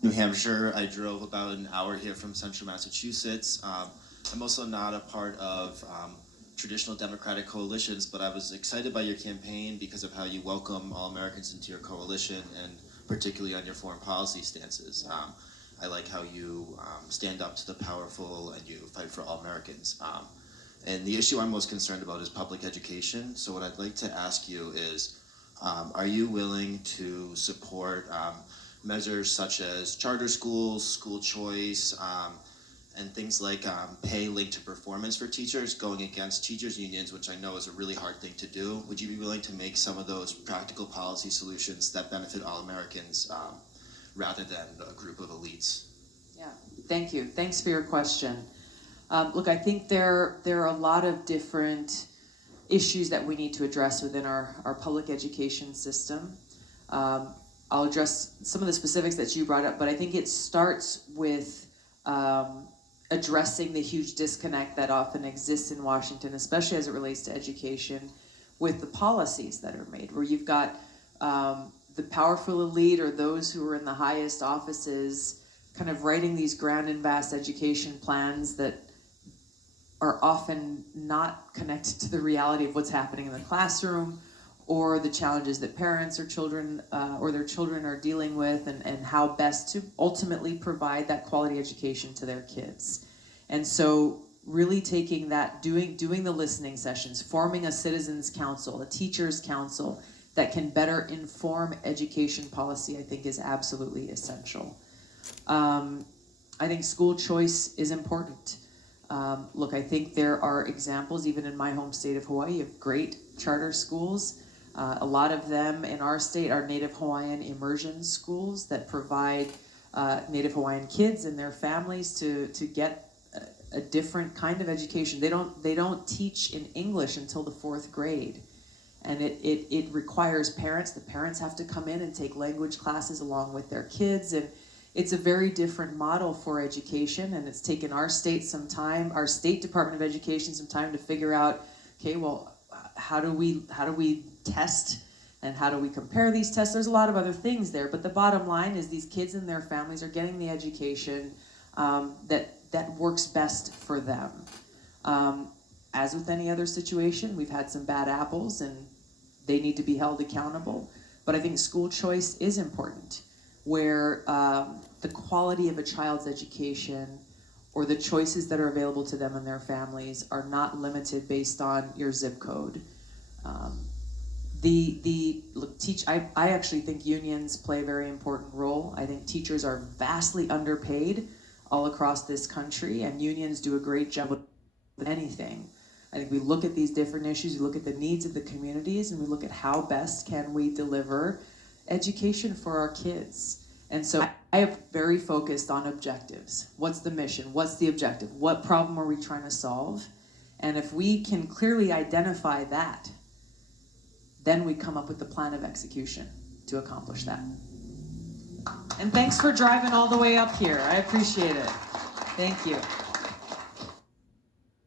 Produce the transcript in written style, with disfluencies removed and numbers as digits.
New Hampshire. I drove about an hour here from central Massachusetts. I'm also not a part of traditional Democratic coalitions, but I was excited by your campaign because of how you welcome all Americans into your coalition, and particularly on your foreign policy stances. I like how you stand up to the powerful and you fight for all Americans. And the issue I'm most concerned about is public education. So what I'd like to ask you is, are you willing to support measures such as charter schools, school choice, and things like pay linked to performance for teachers, going against teachers' unions, which I know is a really hard thing to do? Would you be willing to make some of those practical policy solutions that benefit all Americans rather than a group of elites? Yeah, thank you. Thanks for your question. Look, I think there are a lot of different issues that we need to address within our public education system. I'll address some of the specifics that you brought up, but I think it starts with addressing the huge disconnect that often exists in Washington, especially as it relates to education, with the policies that are made, where you've got the powerful elite or those who are in the highest offices kind of writing these grand and vast education plans that are often not connected to the reality of what's happening in the classroom or the challenges that parents or children or their children are dealing with, and how best to ultimately provide that quality education to their kids. And so really taking that, doing the listening sessions, forming a citizens council, a teachers council that can better inform education policy, I think is absolutely essential. I think school choice is important. Look, I think there are examples, even in my home state of Hawaii, of great charter schools. A lot of them in our state are Native Hawaiian immersion schools that provide Native Hawaiian kids and their families to get a different kind of education. They don't teach in English until the 4th grade. And it requires parents. The parents have to come in and take language classes along with their kids. And it's a very different model for education. And it's taken our state some time, our state Department of Education some time to figure out, okay, well, how do we test and how do we compare these tests? There's a lot of other things there, but the bottom line is these kids and their families are getting the education that works best for them. As with any other situation, we've had some bad apples and they need to be held accountable. But I think school choice is important, where the quality of a child's education or the choices that are available to them and their families are not limited based on your zip code. I actually think unions play a very important role. I think teachers are vastly underpaid all across this country, and unions do a great job with anything. I think we look at these different issues, we look at the needs of the communities, and we look at how best can we deliver education for our kids. And so I am very focused on objectives. What's the mission? What's the objective? What problem are we trying to solve? And if we can clearly identify that, then we come up with the plan of execution to accomplish that. And thanks for driving all the way up here. I appreciate it. Thank you.